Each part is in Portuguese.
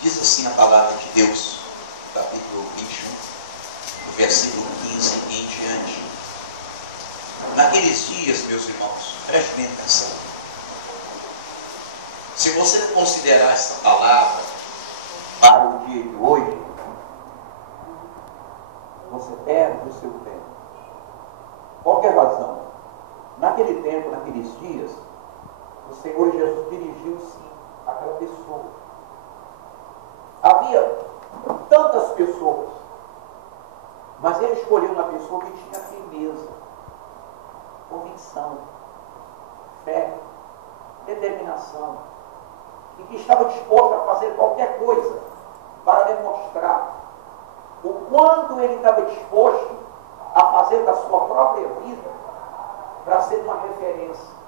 Diz assim a palavra de Deus, capítulo 21, do versículo 15 e em diante. Naqueles dias, meus irmãos, preste bem atenção. Se você não considerar essa palavra para o dia de hoje, você perde o seu tempo. Qual que é a razão? Naquele tempo, naqueles dias, o Senhor Jesus dirigiu-se àquela pessoa. Havia tantas pessoas, mas ele escolheu uma pessoa que tinha firmeza, convicção, fé, determinação, e que estava disposto a fazer qualquer coisa para demonstrar o quanto ele estava disposto a fazer da sua própria vida para ser uma referência.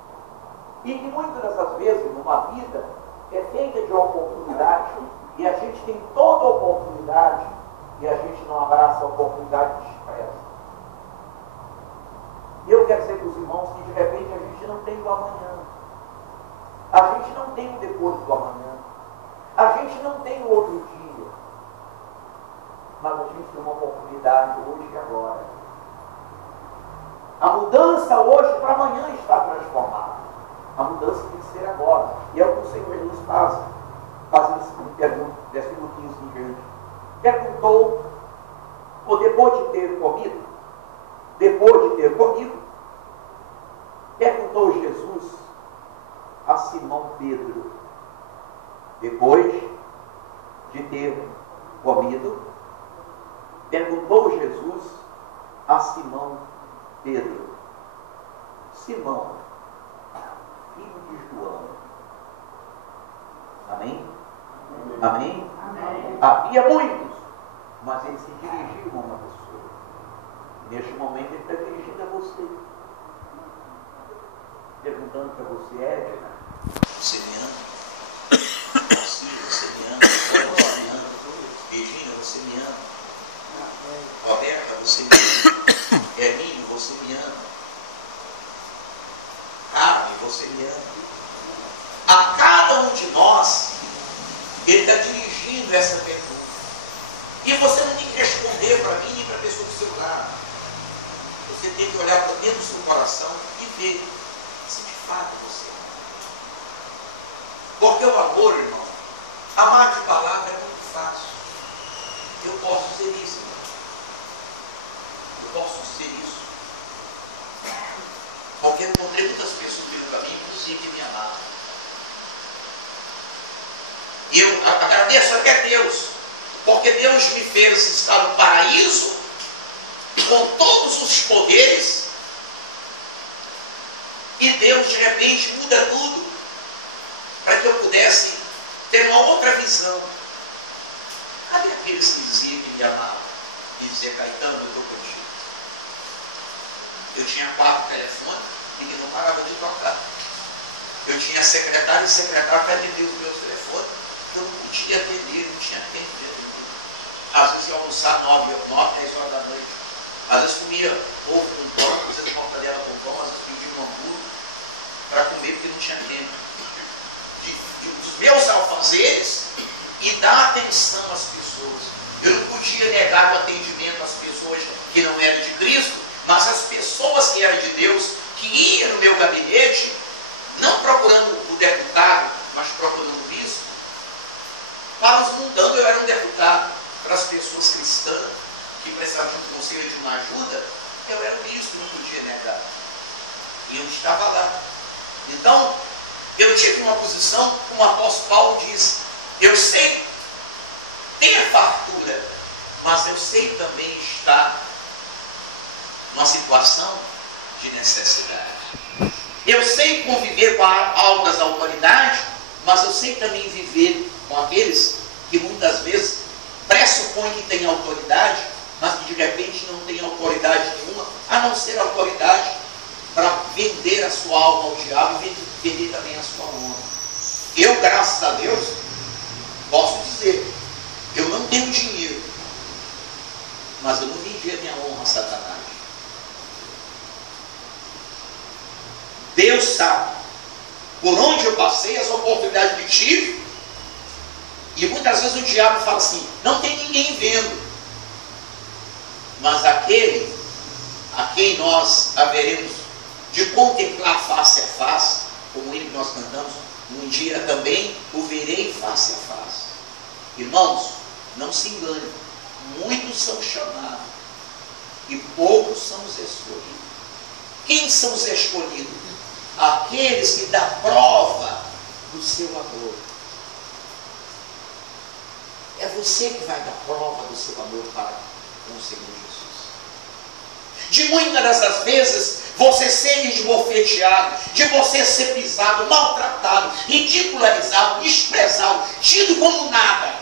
E que muitas das vezes, numa vida, é feita de oportunidade, e a gente tem toda a oportunidade, e a gente não abraça a oportunidade e despreza. E eu quero dizer para os irmãos que de repente a gente não tem o amanhã. A gente não tem o depois do amanhã. A gente não tem o outro dia. Mas a gente tem uma oportunidade hoje e agora. A mudança hoje para amanhã está transformada. A mudança tem que ser agora. E é o que o Senhor nos faz. Fazendo a seguinte pergunta, versículo 15 em diante. Perguntou, ou depois de ter comido, perguntou Jesus a Simão Pedro, depois de ter comido, perguntou Jesus a Simão Pedro, Simão, filho de João. Amém? Amém? Amém? Havia muitos, mas ele se dirigiu a uma pessoa. Neste momento ele está dirigindo a você. Perguntando para você, Edna, você me ama? Cecília, você me ama? Você me ama? Virgínia, você me ama? Roberta, você me ama? Hermínio, você me ama? Carmen, você me ama? A cada um de nós, ele está dirigindo essa pergunta. E você não tem que responder para mim nem para a pessoa do seu lado. Você tem que olhar para dentro do seu coração e ver se de fato você ama. Porque o amor, irmão, amar de palavra é muito fácil. Eu posso ser isso, irmão. Eu posso ser isso. Porque eu encontrei muitas pessoas pelo caminho, inclusive, que me amavam. E eu agradeço até a Deus, porque Deus me fez estar no paraíso, com todos os poderes, e Deus de repente muda tudo, para que eu pudesse ter uma outra visão. Cadê aqueles que diziam que me amavam? E dizer, Caetano, eu estou contigo. Eu tinha 4 telefones e que não parava de tocar. Eu tinha secretário e secretário para atender os meus telefones. Eu não podia atender, não tinha quem atender. Às vezes ia almoçar 9, 10 horas da noite. Às vezes comia ovo com pão, às vezes mortadela com pão, às vezes pedia um hambúrguer para comer porque não tinha tempo. Dos meus alfazeres e dar atenção às pessoas. Eu não podia negar o atendimento às pessoas que não eram de Cristo, mas as pessoas que eram de Deus, que iam no meu gabinete, não procurando o deputado, mas procurando o bispo. Para os mundanos eu era um deputado. Para as pessoas cristãs que precisavam de um conselho, de uma ajuda, eu era um bispo, não podia negar. E eu estava lá. Então, eu tive uma posição, como o apóstolo Paulo diz, eu sei ter fartura, mas eu sei também estar numa situação de necessidade. Eu sei conviver com altas autoridades, mas eu sei também viver com aqueles que muitas vezes pressupõem que têm autoridade, mas que de repente não têm autoridade nenhuma, a não ser autoridade para vender a sua alma ao diabo e vender também a sua honra. Eu, graças a Deus, posso dizer, eu não tenho dinheiro, mas eu não vendi a minha honra a Satanás. Deus sabe por onde eu passei, as oportunidades que tive. E muitas vezes o diabo fala assim, não tem ninguém vendo. Mas aquele a quem nós haveremos de contemplar face a face, como ele que nós cantamos, um dia também o verei face a face. Irmãos, não se engane, muitos são chamados e poucos são os escolhidos. Quem são os escolhidos? Aqueles que dão prova do seu amor. É você que vai dar prova do seu amor para com o Senhor Jesus. De muitas das vezes, você ser esbofeteado, de você ser pisado, maltratado, ridicularizado, desprezado, tido como nada.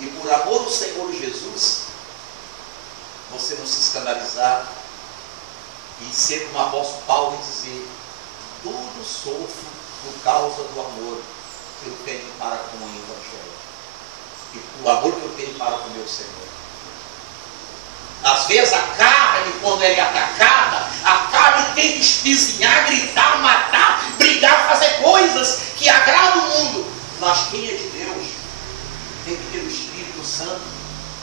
E por amor do Senhor Jesus, você não se escandalizar e ser como o apóstolo Paulo e dizer, tudo sofro por causa do amor que eu tenho para com o Evangelho. E o amor que eu tenho para com o meu Senhor. Às vezes a carne, quando ela é atacada, a carne tem que espizinhar, gritar, matar, brigar, fazer coisas que agradam o mundo. Mas quem é de Deus tem que ter o Espírito Santo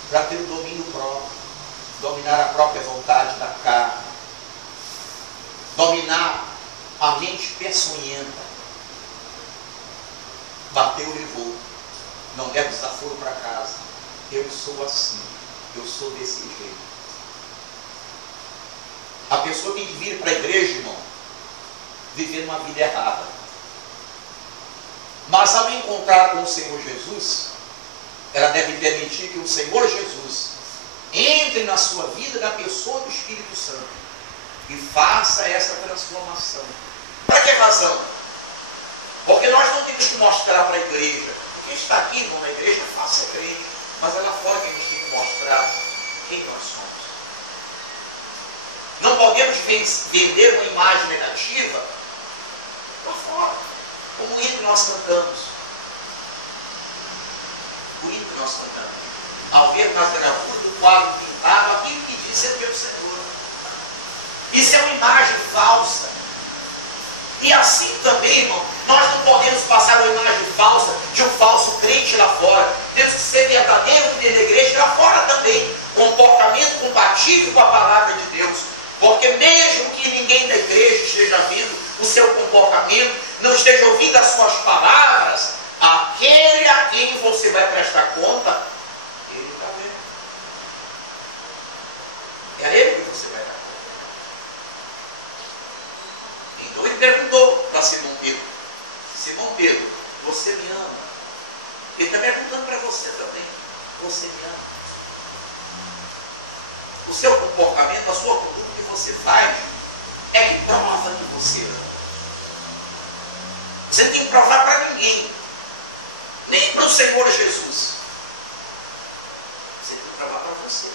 para ter o domínio próprio, dominar a própria vontade da carne, dominar a mente peçonhenta. Bateu, levou. Não leva desaforo para casa. Eu sou assim. Eu sou desse jeito. A pessoa tem que vir para a igreja, irmão, viver uma vida errada. Mas ao encontrar com o Senhor Jesus, ela deve permitir que o Senhor Jesus entre na sua vida, na pessoa do Espírito Santo, e faça essa transformação. Para que razão? Porque nós não temos que mostrar para a igreja. Quem está aqui, irmão, na igreja, faça crente. Mas é lá fora que a gente tem que mostrar quem nós somos. Não podemos vender uma imagem negativa lá fora. Como o hino que nós cantamos. O hino que nós cantamos. Ao ver nas gravuras do quadro pintado, aquilo que diz é pelo Senhor. Isso é uma imagem falsa. E assim também, irmão, nós não podemos passar uma imagem falsa de um falso crente lá fora. Temos que ser verdadeiro dentro da igreja e lá fora também. Comportamento compatível com a palavra de Deus. Porque mesmo que ninguém da igreja esteja vendo o seu comportamento, não esteja ouvindo as suas palavras, aquele a quem você vai prestar conta, ele está vendo. É a ele que você vai dar conta. Então ele perguntou para Simão Pedro, Simão Pedro, você me ama? Ele está perguntando para você também, você me ama? O seu comportamento, a sua conduta que você faz, é que prova que você ama. Você não tem que provar para ninguém, nem para o Senhor Jesus. Você tem que provar para você.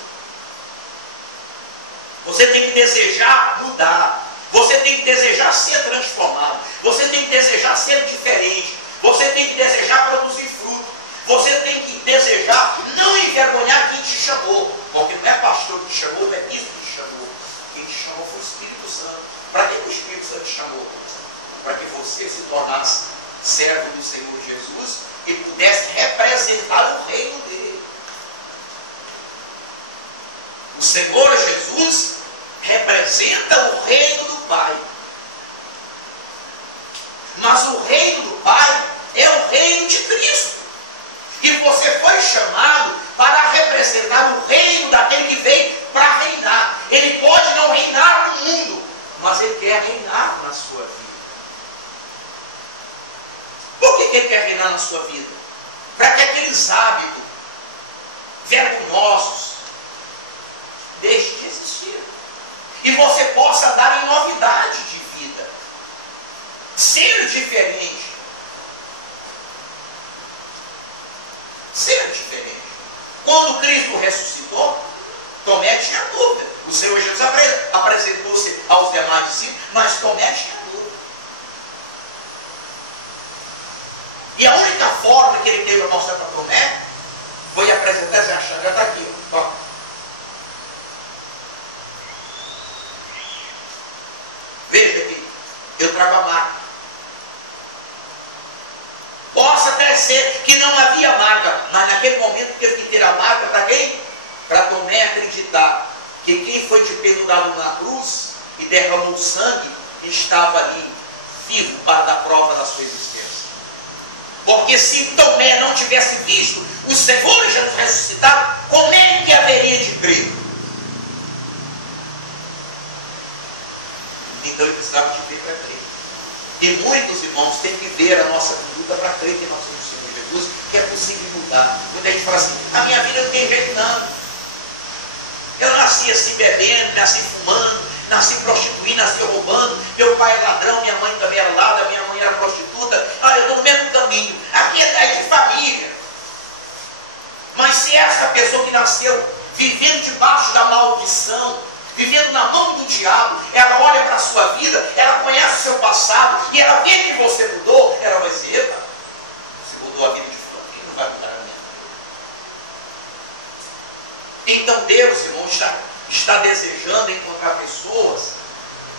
Você tem que desejar mudar. Você tem que desejar ser transformado. Você tem que desejar ser diferente. Você tem que desejar produzir fruto. Você tem que desejar não envergonhar quem te chamou. Porque não é pastor que te chamou, não é bispo que te chamou. Quem te chamou foi o Espírito Santo. Para que o Espírito Santo te chamou? Para que você se tornasse servo do Senhor Jesus e pudesse representar o reino dele. O Senhor Jesus representa o reino do Pai. Mas o reino do Pai é o reino de Cristo. E você foi chamado para representar o reino daquele que veio para reinar. Ele pode não reinar no mundo, mas ele quer reinar na sua vida. Por que ele quer reinar na sua vida? Para que aqueles hábitos vergonhosos deixem de existir. E você possa dar em novidade de vida. Ser diferente. Ser diferente. Quando Cristo ressuscitou, Tomé tinha dúvida. O Senhor Jesus apresentou-se aos demais discípulos, mas Tomé tinha dúvida. E a única forma que ele teve para mostrar para Tomé foi apresentar essa chave. Está aqui, ó. Veja aqui, eu trago a máquina. reconhecer que não havia marca. Mas naquele momento teve que ter a marca para quem? Para Tomé acreditar que quem foi pendurado na cruz e derramou sangue estava ali, vivo para dar prova da sua existência. Porque se Tomé não tivesse visto o Senhor Jesus ressuscitado, como é que haveria de crer? Então ele precisava de ver para crer. E muitos irmãos têm que ver a nossa conduta para crer que nós somos o Senhor Jesus, que é possível mudar. Muita gente fala assim, a minha vida não tem jeito não. Eu nasci assim bebendo, nasci fumando, nasci prostituindo, nasci roubando, meu pai é ladrão, minha mãe também era ladra, minha mãe era prostituta, eu estou no mesmo caminho. Aqui é de família. Mas se essa pessoa que nasceu vivendo debaixo da maldição, vivendo na mão do diabo, ela olha para a sua vida, ela conhece o seu passado, e ela vê que você mudou, ela vai dizer, epa, você mudou a vida de fulano, quem não vai mudar a minha vida? Então Deus, irmão, está desejando encontrar pessoas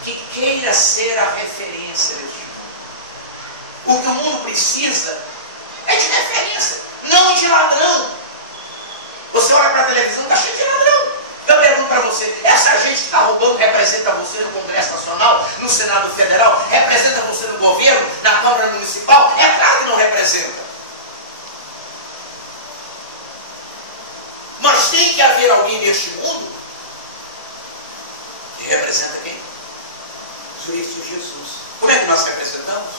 que queiram ser a referência deste mundo. O que o mundo precisa é de referência, não de ladrão. Você olha para a televisão, está cheio de ladrão. Eu pergunto para você, essa gente que está roubando representa você no Congresso Nacional, no Senado Federal, representa você no governo, na Câmara Municipal? É claro que não representa. Mas tem que haver alguém neste mundo que representa quem? Cristo Jesus. Como é que nós representamos?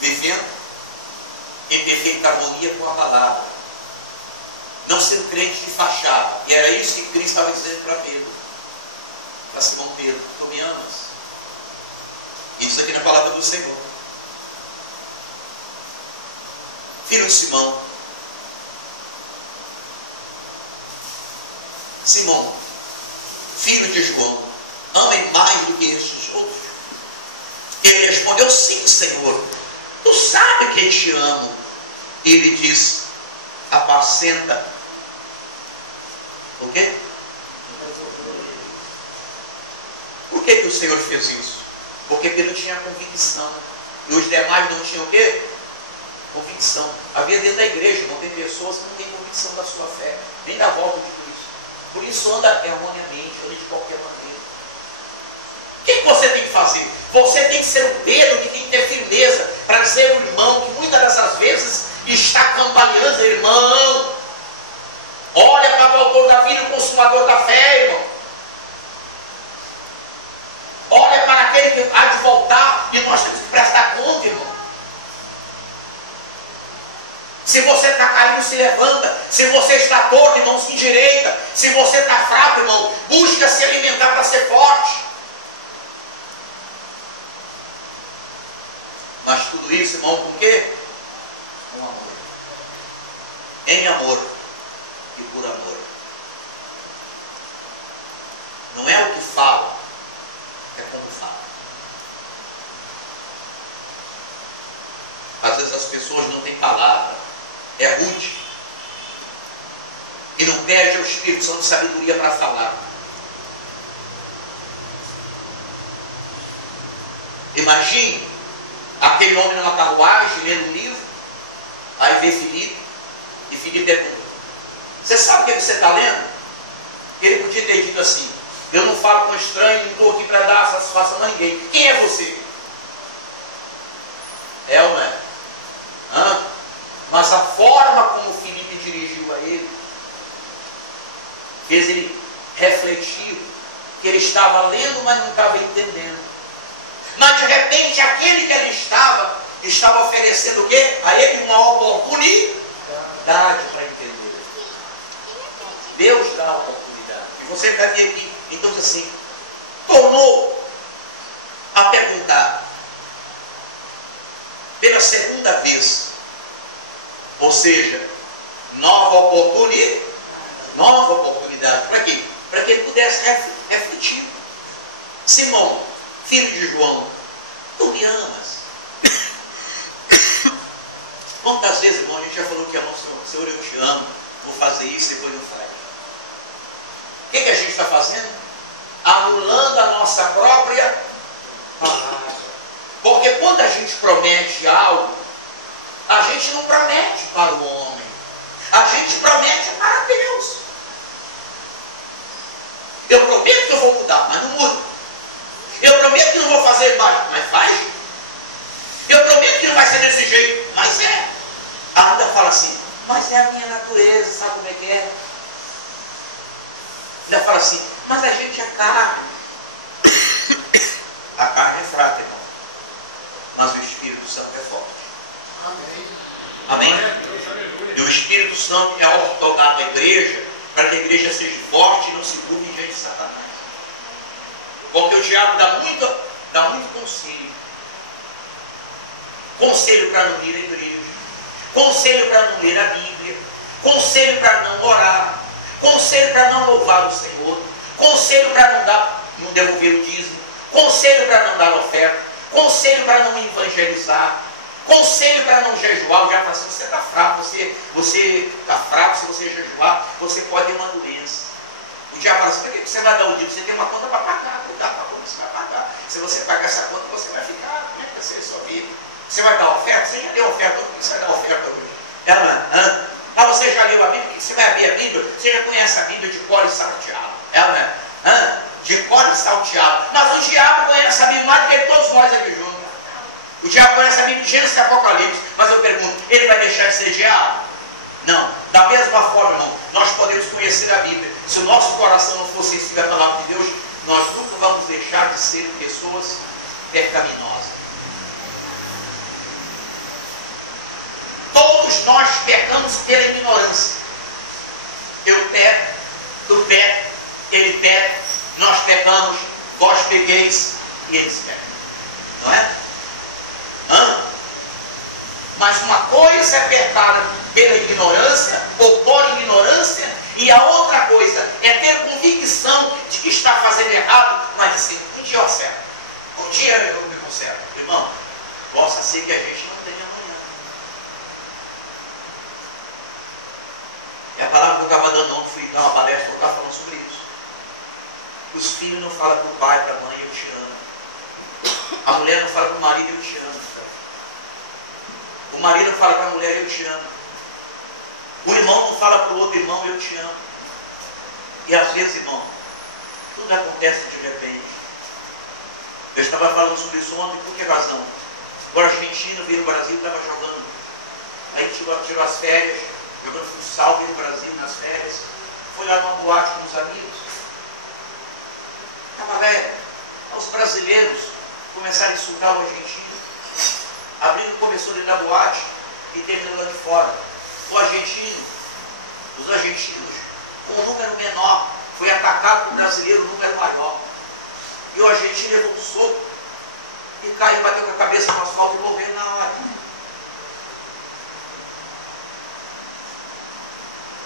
Vivendo em perfeita harmonia com a palavra. Não sendo crente de fachada. E era isso que Cristo estava dizendo para Pedro. Para Simão Pedro. Tu me amas? Isso aqui na palavra do Senhor. Filho de Simão. Simão, filho de João, amem mais do que estes outros? Ele respondeu, sim, Senhor. Tu sabe que te amo. E ele disse, apacenta. O quê? Por que o Senhor fez isso? Porque Pedro tinha convicção. E os demais não tinham o quê? Convicção. Havia dentro da igreja, não tem pessoas que não têm convicção da sua fé, nem da volta de Cristo. Por isso anda erroneamente, anda de qualquer maneira. O que você tem que fazer? Você tem que ser o Pedro que tem que ter firmeza para dizer ao irmão que muitas dessas vezes está cambaleando, irmão. Olha para o autor da vida, o consumador da fé, irmão. Olha para aquele que há de voltar e nós temos que prestar conta, irmão. Se você está caindo, se levanta. Se você está torto, irmão, se endireita. Se você está fraco, irmão, busca se alimentar para ser forte. Mas tudo isso, irmão, com o quê? Com amor. Em amor e por amor. Não é o que fala, é como fala. Às vezes as pessoas não têm palavra. É rude. E não pede ao Espírito Santo de sabedoria para falar. Imagine aquele homem numa carruagem, lendo um livro, aí vê Filipe, e Filipe pergunta, você sabe o que você está lendo? Ele podia ter dito assim, eu não falo com estranho, não estou aqui para dar satisfação a ninguém. Quem é você? É ou não é? Mas a forma como Filipe dirigiu a ele, fez ele refletir que ele estava lendo, mas não estava entendendo. Mas de repente aquele que ele estava oferecendo o quê? A ele uma oportunidade para entender. Deus dá a oportunidade. E você vai ver aqui, então assim, tornou a perguntar pela segunda vez. Ou seja, nova oportunidade. Para quê? Para que ele pudesse refletir. Simão, filho de João, tu me amas? Quantas vezes, irmão, a gente já falou que ama o Senhor, Senhor, eu te amo, vou fazer isso e depois não faz. O que a gente está fazendo? Anulando a nossa própria palavra. Porque quando a gente promete algo, a gente não promete para o homem, a gente promete para Deus. Eu prometo que eu vou mudar, mas não mudo. Eu prometo que não vou fazer mais, mas faz. Eu prometo que não vai ser desse jeito, mas é. Ainda fala assim, mas é a minha natureza, sabe como é que é? Ainda fala assim, mas a gente é carne. A carne é fraca, irmão. Mas o Espírito Santo é forte. Amém? Amém? E o Espírito Santo é a ortodoxa da igreja, para que a igreja seja forte e não se burle diante de Satanás. Porque o diabo dá muito conselho. Conselho para não ir à igreja. Conselho para não ler a Bíblia. Conselho para não orar. Conselho para não louvar o Senhor. Conselho para não devolver o dízimo. Conselho para não dar oferta. Conselho para não evangelizar. Conselho para não jejuar. Eu já falei assim, você está fraco. Você está fraco, se você jejuar, você pode ter uma doença. O diabo fala assim, por que você vai dar o dízimo? Você tem uma conta para pagar. Cuidado com a conta que você vai pagar. Se você pagar essa conta, você vai ficar. Como é que vai ser a sua vida? Você vai dar oferta? Você já deu oferta. Por que você vai dar oferta hoje? Mas você já leu a Bíblia? Você vai abrir a Bíblia? Você já conhece a Bíblia de cor e salteado? De cor e salteado. Mas o diabo conhece a Bíblia mais do que todos nós aqui juntos. O diabo conhece a Bíblia de Gênesis e Apocalipse. Mas eu pergunto, ele vai deixar de ser diabo? Não. Da mesma forma, irmão, nós podemos conhecer a Bíblia. Se o nosso coração não for sensível à palavra de Deus, nós nunca vamos deixar de ser pessoas pecaminosas. Todos nós pecamos pela ignorância. Eu peco, tu peca, ele peca, nós pecamos, vós pequeis e eles pecam. Não é? Mas uma coisa é pecar pela ignorância ou por ignorância, e a outra coisa é ter convicção de que está fazendo errado, mas assim, um dia eu acerto, um dia eu me conserto. Irmão, possa ser que a gente não tenha amanhã. É a palavra que eu estava dando ontem, fui dar uma palestra, eu estava falando sobre isso. Os filhos não falam para o pai, para a mãe, eu te amo. A mulher não fala para o marido, eu te amo. O marido fala para a mulher, eu te amo. O irmão não fala para o outro irmão, eu te amo. E às vezes, irmão, tudo acontece de repente. Eu estava falando sobre isso ontem, por que razão? O argentino veio no Brasil, estava jogando. Aí tirou as férias, jogando futsal, veio no Brasil nas férias. Foi lá numa boate com os amigos. Estava velho. Os brasileiros começaram a insultar o argentino. Abrindo começou dentro da boate e terminou lá de fora. Os argentinos, com um número menor, foi atacado por um brasileiro, um número maior. E o argentino levou um soco e caiu, bateu com a cabeça no asfalto e morreu na hora.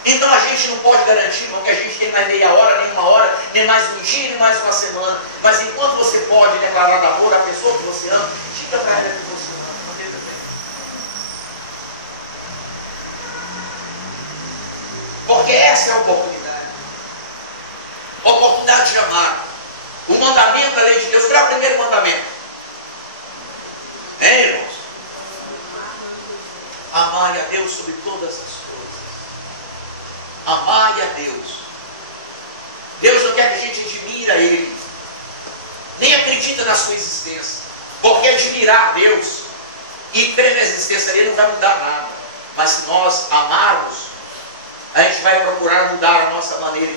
Então a gente não pode garantir, irmão, que a gente tem mais meia hora, nem uma hora, nem mais um dia, nem mais uma semana. Mas enquanto você pode declarar amor à pessoa que você ama, diga para ela que você ama. Porque essa é a oportunidade. Oportunidade de amar. O mandamento da lei de Deus. Qual é o primeiro mandamento? Irmãos? Amai a Deus sobre todas as coisas. Amai a Deus. Deus não quer que a gente admire a Ele. Nem acredita na sua existência. Porque admirar a Deus e crer na existência dele não vai mudar nada. Mas se nós amarmos, a gente vai procurar mudar a nossa maneira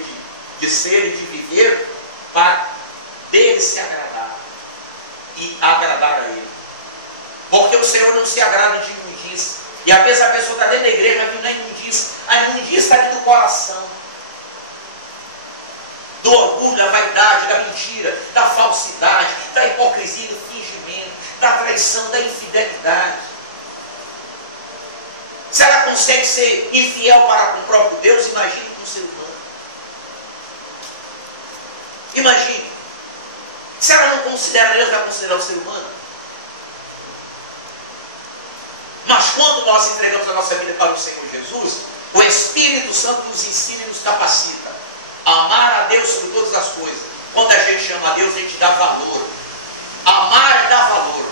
de ser e de viver para dele se agradar e agradar a ele. Porque o Senhor não se agrada de imundícia. E às vezes a pessoa está dentro da igreja vindo na imundícia. A imundícia está dentro do coração. Do orgulho, da vaidade, da mentira, da falsidade, da hipocrisia, do fingimento, da traição, da infidelidade. Se ela consegue ser infiel para com o próprio Deus, imagine com o ser humano. Imagine. Se ela não considera Deus, vai considerar o ser humano. Mas quando nós entregamos a nossa vida para o Senhor Jesus, o Espírito Santo nos ensina e nos capacita a amar a Deus sobre todas as coisas. Quando a gente ama a Deus, a gente dá valor. Amar é dar valor.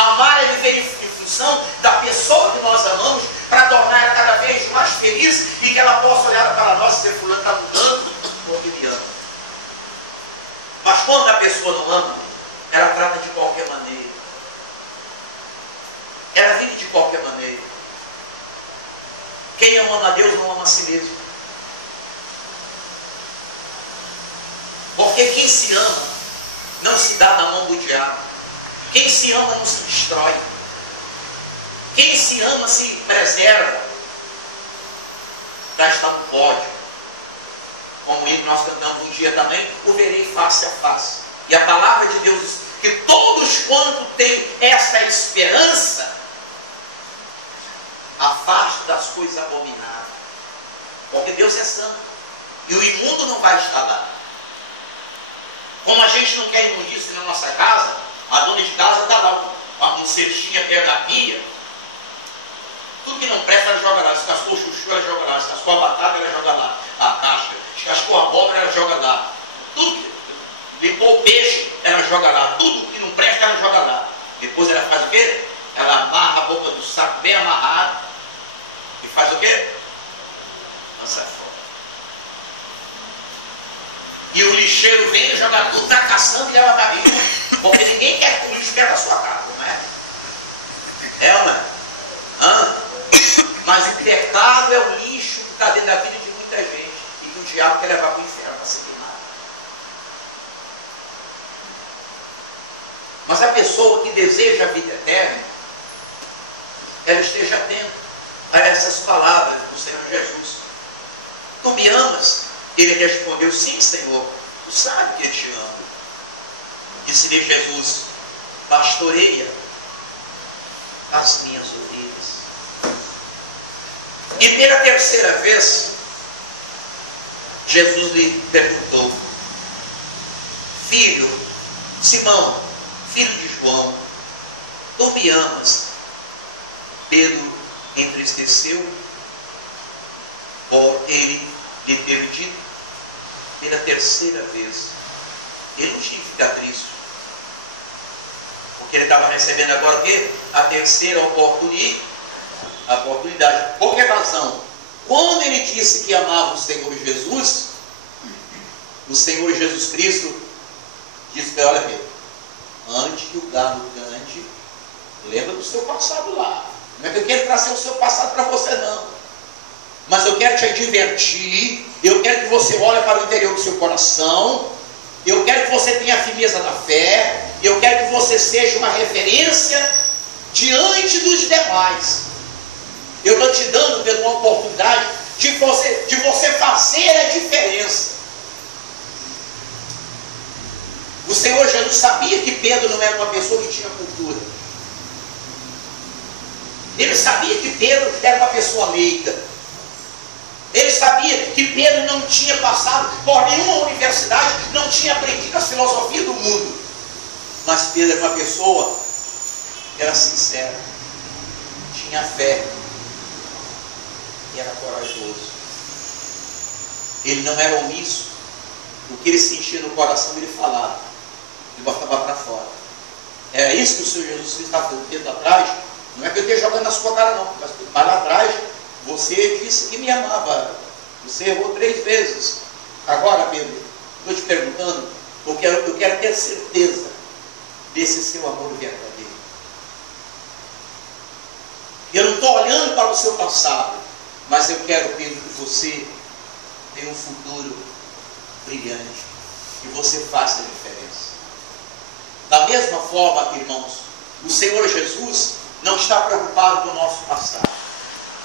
Amar, ele veio em função da pessoa que nós amamos, para tornar ela cada vez mais feliz e que ela possa olhar para nós e dizer: fulano está mudando porque me ama. Mas quando a pessoa não ama, ela trata de qualquer maneira. Ela vive de qualquer maneira. Quem não ama a Deus não ama a si mesmo. Porque quem se ama não se dá na mão do diabo. Quem se ama não se destrói. Quem se ama se preserva para estar no pódio. Como nós cantamos um dia também, o verei face a face. E a palavra de Deus diz que todos quanto têm essa esperança, afaste das coisas abomináveis. Porque Deus é santo. E o imundo não vai estar lá. Como a gente não quer imundícia na nossa casa, a dona de casa está lá, um cestinha perto da pia. Tudo que não presta, ela joga lá. Se cascou o chuchu, ela joga lá. Se cascou a batata, ela joga lá. A casca. Se cascou a abóbora, ela joga lá. Tudo que limpou o peixe, ela joga lá. Tudo que não presta, ela joga lá. Depois ela faz o quê? Ela amarra a boca do saco bem amarrado. E faz o quê? Lança fora. E o lixeiro vem e joga tudo na caçamba e leva para mim. Porque ninguém quer que o lixo perto da sua casa, não é? É ou não é? Mas o pecado é o lixo que está dentro da vida de muita gente e que o diabo quer levar para o inferno para ser queimado. Mas a pessoa que deseja a vida eterna, ela esteja atenta a essas palavras do Senhor Jesus. Tu me amas? Ele respondeu: sim, Senhor, tu sabe que eu te amo. Disse-lhe Jesus: pastoreia as minhas ovelhas. E pela terceira vez, Jesus lhe perguntou: filho, Simão, filho de João, tu me amas? Pedro entristeceu por ele lhe ter dito pela terceira vez. Ele não tinha que ficar triste, porque ele estava recebendo agora o quê? A terceira oportunidade. Por que razão? Quando ele disse que amava o Senhor Jesus Cristo disse para ele: olha, Pedro, antes que o galo cante, lembra do seu passado lá. Não é que eu quero trazer o seu passado para você, não. Mas eu quero te advertir, eu quero que você olhe para o interior do seu coração, eu quero que você tenha a firmeza da fé, eu quero que você seja uma referência diante dos demais. Eu estou te dando, Pedro, uma oportunidade de você fazer a diferença. O Senhor Jesus sabia que Pedro não era uma pessoa que tinha cultura. Ele sabia que Pedro era uma pessoa leiga. Ele sabia que Pedro não tinha passado por nenhuma universidade, não tinha aprendido a filosofia do mundo. Mas Pedro era uma pessoa que era sincera, tinha fé e era corajoso. Ele não era omisso. O que ele sentia no coração, ele falava. Ele botava para fora. Era isso que o Senhor Jesus Cristo estava fazendo tempo atrás. Não é que eu esteja jogando na sua cara, não. Mas lá atrás, você disse que me amava. Você errou 3 vezes. Agora, Pedro, estou te perguntando, porque eu quero ter certeza desse seu amor verdadeiro. Eu não estou olhando para o seu passado, mas eu quero, Pedro, que você tenha um futuro brilhante, que você faça a diferença. Da mesma forma, irmãos, o Senhor Jesus não está preocupado com o nosso passado.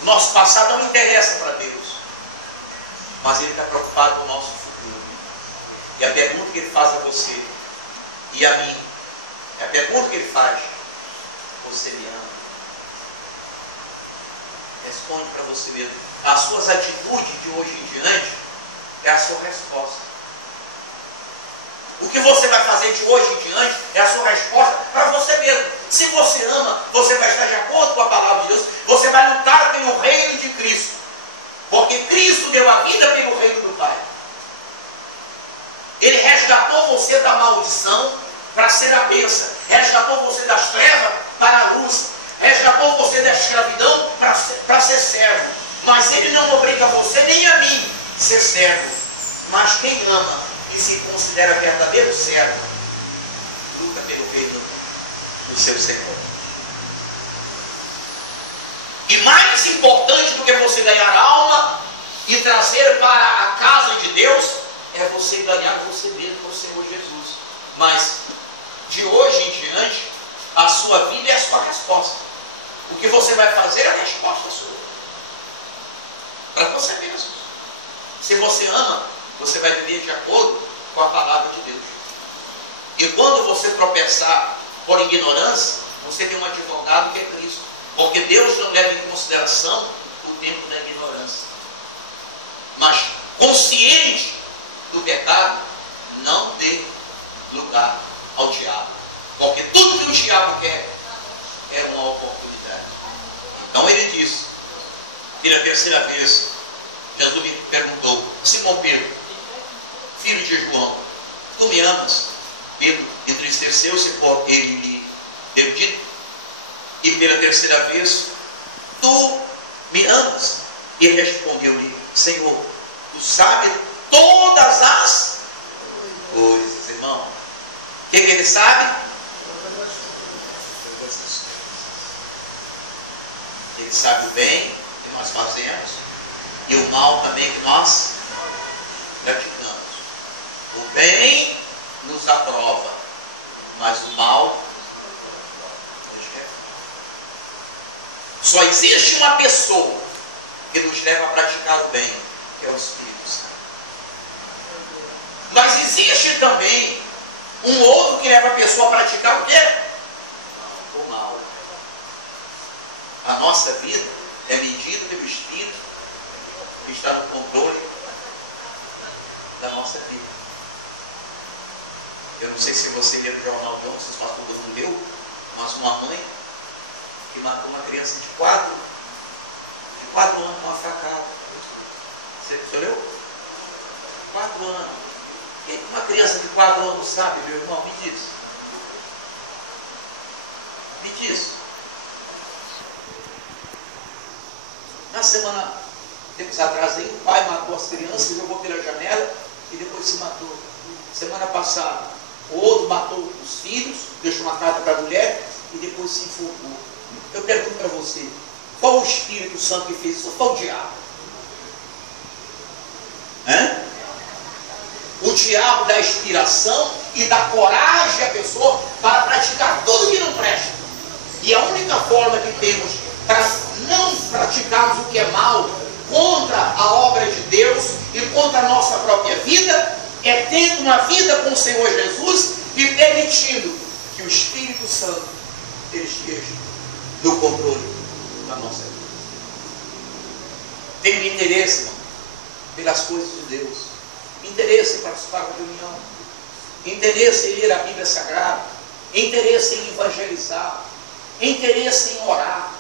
O nosso passado não interessa para Deus, mas Ele está preocupado com o nosso futuro. E a pergunta que Ele faz a você e a mim, a pergunta que Ele faz: você me ama? Responde para você mesmo. As suas atitudes de hoje em diante é a sua resposta. O que você vai fazer de hoje em diante é a sua resposta para você mesmo. Se você ama, você vai estar de acordo com a palavra de Deus. Você vai lutar pelo reino de Cristo. Porque Cristo deu a vida pelo reino do Pai. Ele resgatou você da maldição para ser a bênção. resgatou você das trevas para a luz, resgatou você da escravidão para ser servo. Mas Ele não obriga você nem a mim a ser servo. Mas quem ama e se considera verdadeiro servo, luta pelo reino do seu Senhor. E mais importante do que você ganhar alma e trazer para a casa de Deus, é você ganhar você mesmo com o Senhor Jesus. Mas de hoje em diante, a sua vida é a sua resposta. O que você vai fazer é a resposta sua. Para você mesmo. Se você ama, você vai viver de acordo com a palavra de Deus. E quando você tropeçar por ignorância, você tem um advogado que é Cristo. Porque Deus não leva em consideração o tempo da ignorância. Mas consciente do pecado, não dê lugar ao diabo. Porque tudo que o diabo quer é uma oportunidade. Então ele disse, pela terceira vez, Jesus me perguntou: Simão Pedro, filho de João, tu me amas? Pedro entristeceu-se por ele lhe ter dito. E pela terceira vez, tu me amas? E respondeu-lhe: Senhor, tu sabes todas as coisas, irmão. O que ele sabe? Ele sabe o bem que nós fazemos e o mal também que nós praticamos. O bem nos aprova, mas o mal nos leva. Só existe uma pessoa que nos leva a praticar o bem, que é o Espírito Santo. Mas existe também um outro que leva a pessoa a praticar o quê? O mal. A nossa vida é medida pelo Espírito que está no controle da nossa vida. Eu não sei se você leu no jornal de ontem, se o pastor não leu, mas uma mãe que matou uma criança de 4 anos com uma facada. Você leu? 4 anos. E uma criança de 4 anos sabe, meu irmão? Me diz. Me diz. Na semana, tempos atrás, aí, o pai matou as crianças, jogou pela janela e depois se matou. Semana passada, o outro matou os filhos, deixou uma carta para a mulher e depois se enforcou. Eu pergunto para você, qual o Espírito Santo que fez isso? Ou qual o diabo? O diabo dá inspiração e dá coragem à pessoa para praticar tudo que não presta. E a única forma que temos para não praticarmos o que é mal contra a obra de Deus e contra a nossa própria vida é tendo uma vida com o Senhor Jesus e permitindo que o Espírito Santo esteja no controle da nossa vida. Tenho interesse, irmão, pelas coisas de Deus, interesse em participar da reunião, interesse em ler a Bíblia Sagrada, interesse em evangelizar, interesse em orar.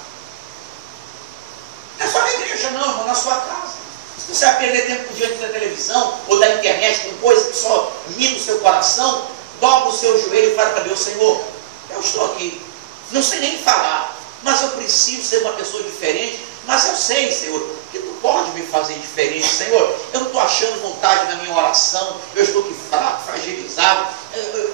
Não é só na igreja não, irmão, na sua casa. Se você vai perder tempo diante da televisão ou da internet com coisas que só minam o seu coração, dobra o seu joelho e fala para Deus: Senhor, eu estou aqui, não sei nem falar, mas eu preciso ser uma pessoa diferente, mas eu sei, Senhor, que Tu pode me fazer diferente, Senhor. Eu não estou achando vontade na minha oração, eu estou aqui fraco, fragilizado.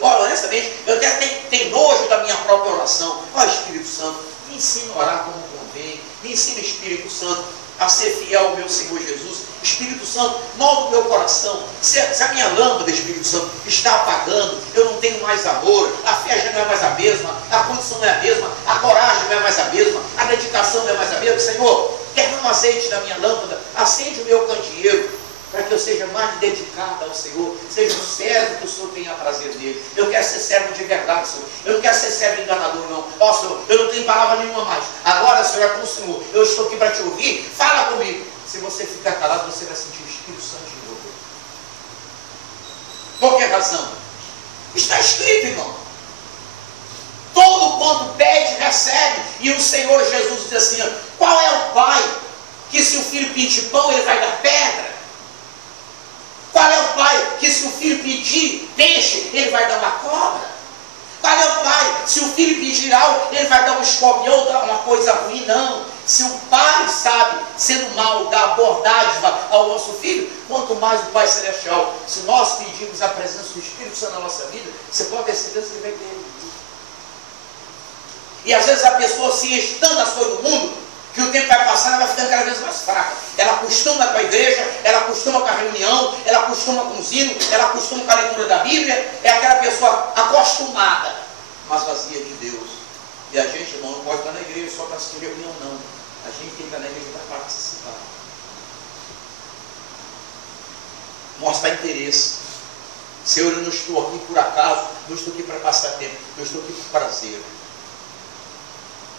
Honestamente, eu até tenho nojo da minha própria oração. Ó Espírito Santo, me ensina a orar como convém, me ensina, Espírito Santo, a ser fiel ao meu Senhor Jesus. Espírito Santo, molda o meu coração. Se a minha lâmpada, Espírito Santo, está apagando, eu não tenho mais amor, a fé já não é mais a mesma, a condição não é a mesma, a coragem não é mais a mesma, a dedicação não é mais a mesma, Senhor, derrama azeite na minha lâmpada, acende o meu candeeiro, para que eu seja mais dedicado ao Senhor, seja um servo que o Senhor tenha prazer nele. Eu quero ser servo de verdade, Senhor. Eu não quero ser servo enganador, não. Ó, Senhor, eu não tenho palavra nenhuma mais. Agora, Senhor, é com o Senhor. Eu estou aqui para te ouvir. Fala comigo. Se você ficar calado, você vai sentir o Espírito Santo de novo. Por que razão? Está escrito, irmão. Todo quanto pede, recebe. E o Senhor Jesus diz assim: qual é o pai que se o filho pedir pão, ele vai dar pedra? Qual é o pai que se o filho pedir peixe, ele vai dar uma cobra? Qual é o pai? Se o filho pedir algo, ele vai dar um escorpião, dar uma coisa ruim? Não. Se o pai sabe, sendo mal, dar boa dádiva ao nosso filho, quanto mais o Pai Celestial. Se nós pedirmos a presença do Espírito Santo na nossa vida, você pode ter certeza que ele vai ter. E às vezes a pessoa se enche tanto das coisas do mundo, que o tempo vai passando, ela vai ficando cada vez mais fraca. Ela acostuma com a igreja, ela acostuma com a reunião, ela acostuma com o hino, ela acostuma com a leitura da Bíblia. É aquela pessoa acostumada, mas vazia de Deus. E a gente, irmão, não pode estar na igreja só para assistir reunião, não. A gente tem que estar na igreja para participar. Mostrar interesse. Senhor, eu não estou aqui por acaso, não estou aqui para passar tempo, eu estou aqui por prazer.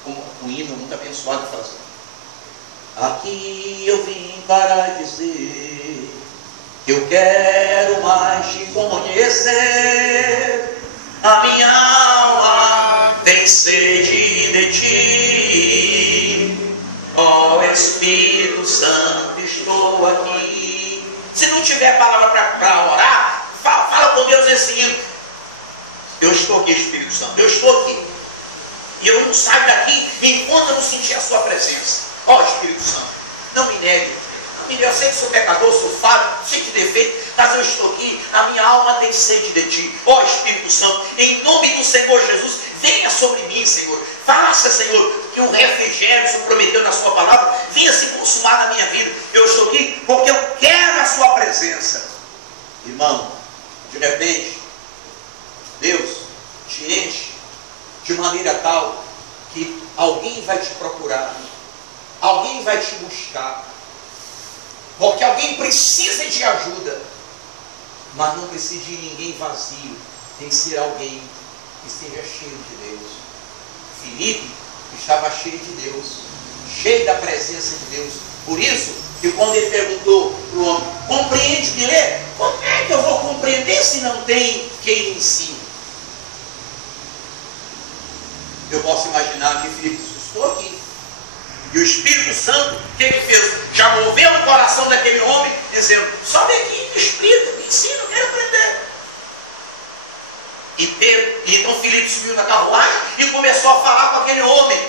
Como o hino muito abençoado fazendo. Aqui eu vim para dizer que eu quero mais te conhecer. A minha alma tem sede de ti. Ó Espírito Santo, estou aqui. Se não tiver palavra para orar, fala com Deus esse hino. Eu estou aqui, Espírito Santo, eu estou aqui. E eu não saio daqui enquanto eu não sentir a sua presença. Ó Espírito Santo, não me negue. Não me negue. Eu sei que sou pecador, sou falho, cheio de defeito, mas eu estou aqui. A minha alma tem sede de ti. Ó Espírito Santo, em nome do Senhor Jesus, venha sobre mim, Senhor. Faça, Senhor, que o refrigério, o Senhor prometeu na sua palavra, venha se consumar na minha vida. Eu estou aqui porque eu quero a sua presença. Irmão, de repente, Deus te enche de maneira tal que alguém vai te procurar, alguém vai te buscar, porque alguém precisa de ajuda, mas não precisa de ninguém vazio, tem que ser alguém que esteja cheio de Deus. Filipe estava cheio de Deus, cheio da presença de Deus. Por isso que quando ele perguntou para o homem, compreende-me, lê? Como é que eu vou compreender se não tem quem me ensine? Eu posso imaginar que Filipe disse, estou aqui. E o Espírito Santo, o que ele fez? Já moveu o coração daquele homem, dizendo, sobe aqui, me explica, me ensina, eu quero aprender. E então Filipe subiu na carruagem e começou a falar com aquele homem,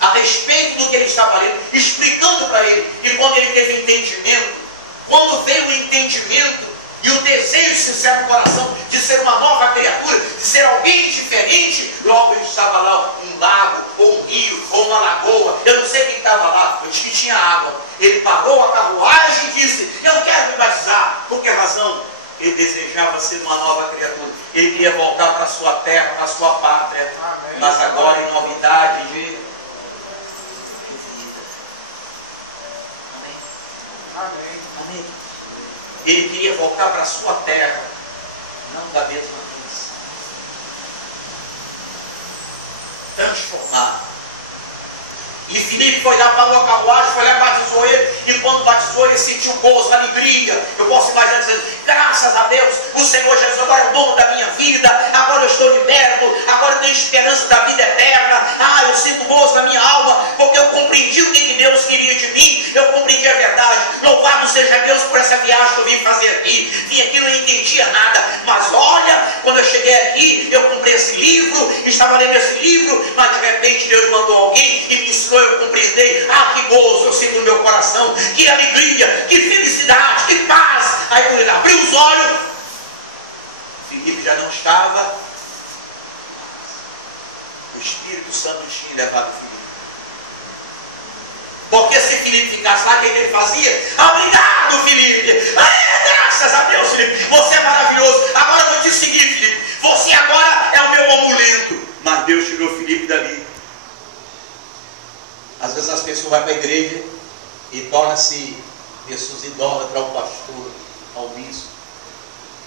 a respeito do que ele estava lendo, explicando para ele. E quando ele teve entendimento, quando veio o entendimento, e o desejo sincero do coração de ser uma nova criatura, de ser alguém diferente, logo ele estava lá, um lago, ou um rio, ou uma lagoa, eu não sei quem estava lá, eu disse que tinha água. Ele parou a carruagem e disse, eu quero me batizar. Por que razão? Ele desejava ser uma nova criatura, ele queria voltar para a sua terra, para a sua pátria. Amém. Mas agora em novidade de vida. Amém? Amém. Amém. Ele queria voltar para a sua terra, não da mesma vez. Transformar. E Filipe foi lá, parou a carruagem, foi lá e batizou ele. E quando batizou, ele sentiu gozo, alegria. Eu posso imaginar dizendo, graças a Deus, o Senhor Jesus agora é o dono da minha vida. Agora eu estou liberto, agora eu tenho esperança da vida eterna. Ah, eu sinto gozo na minha alma, porque eu compreendi o que Deus queria de mim. Eu compreendi a verdade. Louvado seja Deus por essa viagem que eu vim fazer aqui. Vim aqui, não entendia nada. Mas olha, quando eu cheguei aqui, eu comprei esse livro, estava lendo esse livro, mas de repente Deus mandou alguém e me ensinou, eu compreender. Ah, que gozo eu sinto no meu coração, que alegria, que felicidade, que paz. Aí quando ele abriu os olhos, Filipe já não estava. O Espírito Santo tinha levado Filipe. Porque se Filipe ficasse lá, o que ele fazia? Obrigado, Filipe! Graças a Deus, Filipe! Você é maravilhoso! Agora eu vou te seguir, Filipe! Você agora é o meu amuleto! Mas Deus tirou Filipe dali. Às vezes as pessoas vão para a igreja e tornam-se pessoas idólatras ao pastor, ao bispo,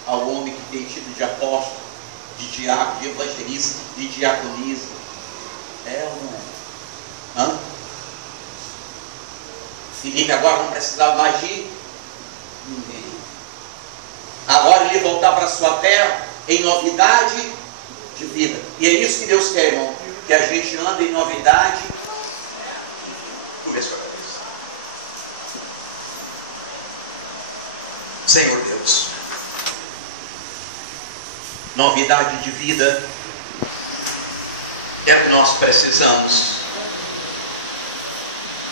ao homem que tem tido de apóstolo, de diácono, de evangelista, de diaconisa. É ou não é? Hã? Filipe agora não precisava mais de ninguém. Agora ele voltar para a sua terra em novidade de vida. E é isso que Deus quer, irmão. Que a gente anda em novidade. Senhor Deus, novidade de vida é o que nós precisamos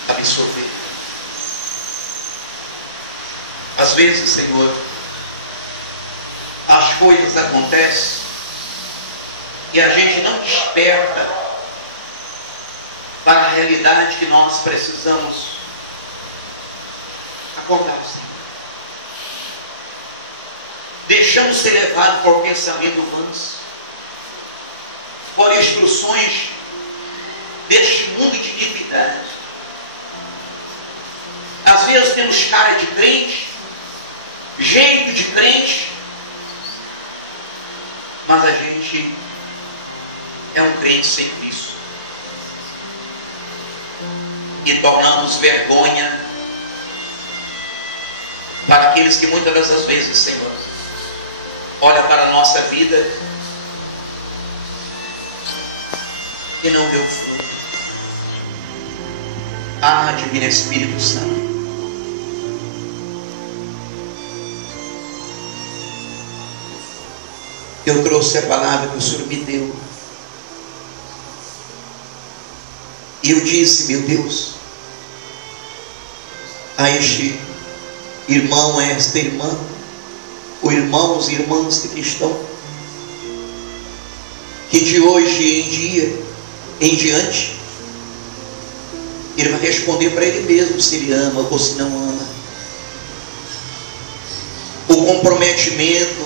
absorver. Às vezes, Senhor, as coisas acontecem e a gente não desperta para a realidade que nós precisamos acordar, Senhor. Deixamos ser levados por pensamento vãos, por instruções deste mundo de iniquidade. Às vezes temos cara de crente, jeito de crente, mas a gente é um crente sem Cristo. E tornamos vergonha para aqueles que muitas das vezes, Senhor, olha para a nossa vida e não deu fruto. Ah, Divino Espírito Santo, eu trouxe a palavra que o Senhor me deu. E eu disse, meu Deus, a este irmão, a esta irmã, ou irmãos e irmãs que estão, que de hoje em diante, ele vai responder para ele mesmo se ele ama ou se não ama. O comprometimento,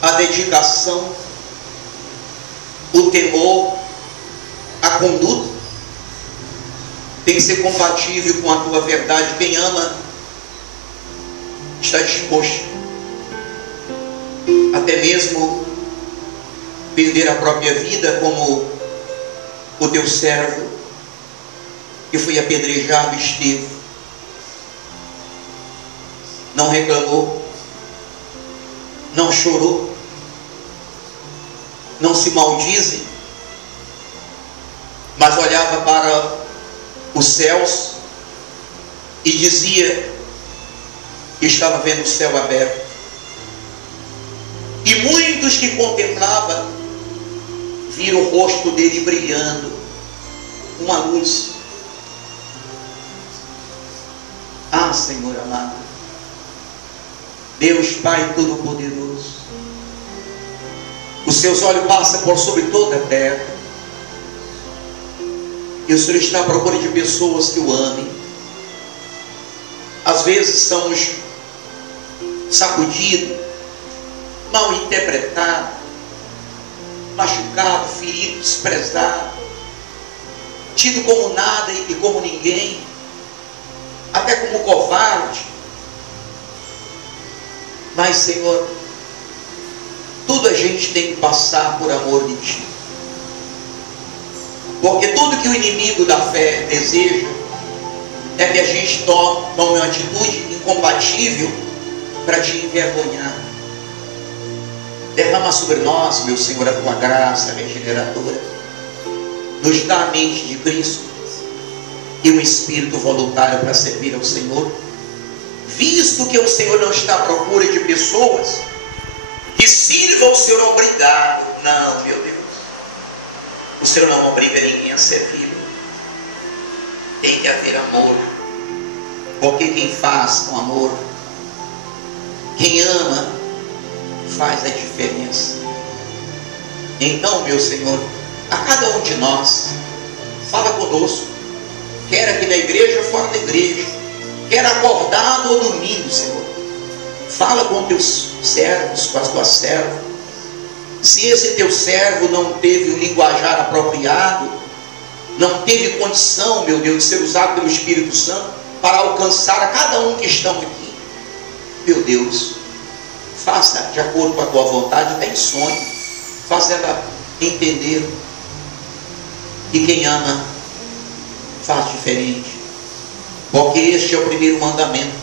a dedicação, o temor, a conduta tem que ser compatível com a tua verdade. Quem ama está disposto até mesmo perder a própria vida, como o teu servo que foi apedrejado, Estevão. Não reclamou, não chorou, não se maldize, mas olhava para os céus e dizia que estava vendo o céu aberto. E muitos que contemplavam viram o rosto dele brilhando, uma luz. Ah, Senhor amado, Deus Pai Todo-Poderoso, os seus olhos passam por sobre toda a terra, e o Senhor está à procura de pessoas que o amem. Às vezes somos sacudidos, mal interpretados, machucados, feridos, desprezados, tido como nada e como ninguém, até como covarde. Mas, Senhor, tudo a gente tem que passar por amor de Ti. Porque tudo que o inimigo da fé deseja é que a gente tome uma atitude incompatível para Te envergonhar. Derrama sobre nós, meu Senhor, a Tua graça regeneradora. Nos dá a mente de Cristo e um espírito voluntário para servir ao Senhor. Visto que o Senhor não está à procura de pessoas que sirvam o Senhor obrigado. Não, meu Deus. O Senhor não obriga ninguém a servir. Tem que haver amor. Porque quem faz com amor, quem ama, faz a diferença. Então, meu Senhor, a cada um de nós, fala conosco, quer aqui na igreja ou fora da igreja, quer acordado ou dormindo, Senhor. Fala com teus servos, com as tuas servas. Se esse teu servo não teve um linguajar apropriado, não teve condição, meu Deus, de ser usado pelo Espírito Santo para alcançar a cada um que estão aqui, meu Deus, faça de acordo com a tua vontade, até em sonho, faça ela entender que quem ama faz diferente. Porque este é o primeiro mandamento: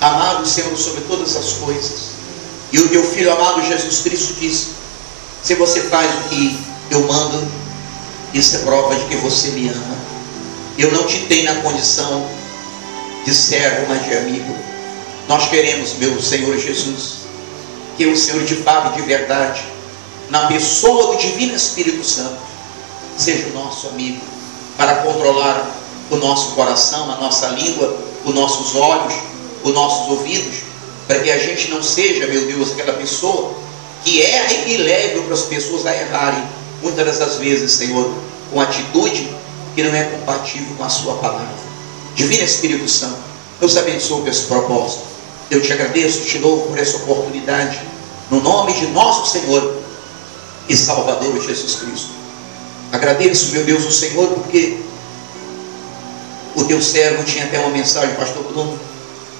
amar o Senhor sobre todas as coisas. E o teu Filho amado Jesus Cristo disse: se você faz o que eu mando, isso é prova de que você me ama. Eu não te tenho na condição de servo, mas de amigo. Nós queremos, meu Senhor Jesus, que o Senhor de fato, de verdade, na pessoa do Divino Espírito Santo, seja o nosso amigo, para controlar o nosso coração, a nossa língua, os nossos olhos, os nossos ouvidos, para que a gente não seja, meu Deus, aquela pessoa que erra e leve outras pessoas a errarem, muitas das vezes, Senhor, com atitude que não é compatível com a sua palavra. Divino Espírito Santo, Deus abençoe esse propósito. Eu te agradeço, te louvo por essa oportunidade, no nome de nosso Senhor e Salvador Jesus Cristo. Agradeço, meu Deus, o Senhor, porque o teu servo tinha até uma mensagem, pastor Bruno,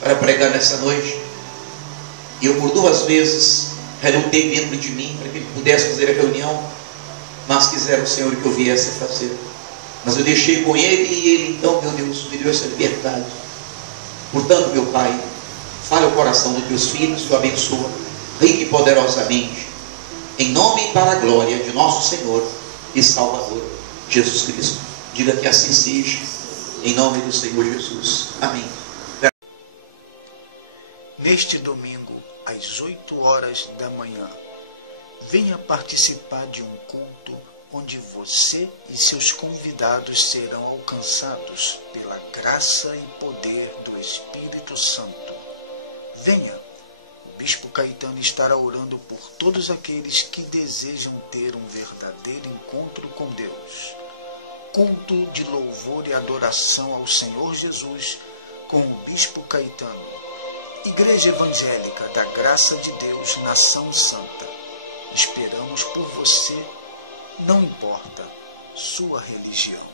para pregar nessa noite, e eu por 2 vezes relutei dentro de mim para que ele pudesse fazer a reunião, mas quiseram o Senhor que eu viesse a fazer. Mas eu deixei com ele, e ele então, meu Deus, me deu essa liberdade. Portanto, meu Pai, fale o coração dos teus filhos, e o abençoa rica e poderosamente, em nome e para a glória de nosso Senhor e Salvador Jesus Cristo. Diga que assim seja, em nome do Senhor Jesus. Amém. Neste domingo, às 8 horas da manhã, venha participar de um culto onde você e seus convidados serão alcançados pela graça e poder do Espírito Santo. Venha, o Bispo Caetano estará orando por todos aqueles que desejam ter um verdadeiro encontro com Deus. Culto de louvor e adoração ao Senhor Jesus com o Bispo Caetano. Igreja Evangélica da Graça de Deus, Nação Santa. Esperamos por você, não importa sua religião.